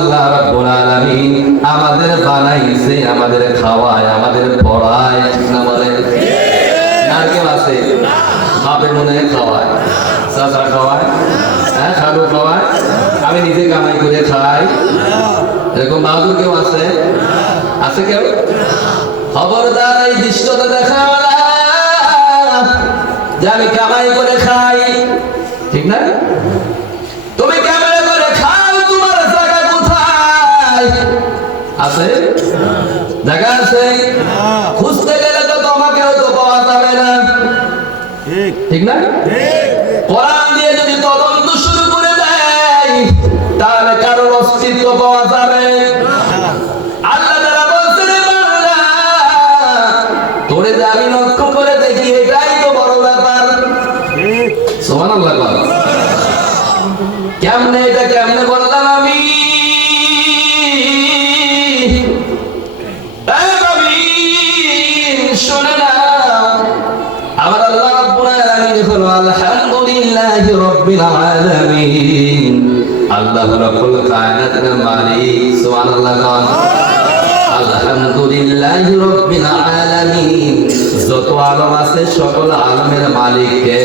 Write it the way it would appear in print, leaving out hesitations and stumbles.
আল্লাহ রাব্বুল আলামিন আমাদের বানাইছে, আমাদের খাওয়ায়, আমাদের পড়ায়, না বলেন? আর কেউ আছে? বাপে মনে খাওয়ায়, চাচা খাওয়ায়, হ্যাঁ খালু খাওয়ায়, আমি নিজে কামাই করে খাই, এরকম বাহাদুর কেউ আছে? আছে কেউ? খবরদার এই দৃশ্যটা দেখা যে আমি কামাই করে খাই, ঠিক না? তুমি কামাই করে খাও, তোমার জায়গা কোথায় আছে? জায়গা আছে? খুঁজতে গেলে তো তোমাকেও তো পাওয়া যাবে না, ঠিক না? কোরআন দিয়ে যদি তদন্ত শুরু করে দেয় তাহলে কারোর অস্তিত্ব পাওয়া যাবে। আল্লাহ তাআলা বলছেন, বান্দা তোরে যে আমি লক্ষ্য করে দেখি এটাই তো বড় ব্যাপার। সুবহানাল্লাহ। কেমনে এটা কেমনে বললাম আমি? শোনে না, আমার আল্লাহ রাব্বুল আলামিন হলো আলহামদুলিল্লাহি রাব্বিল আলামিন। আল্লাহ রাব্বুল কায়নাতের মালিক। সুবহানাল্লাহ। আলহামদুলিল্লাহি রাব্বিল আলামিন। যত আলম আছে সকল আলমের মালিক কে?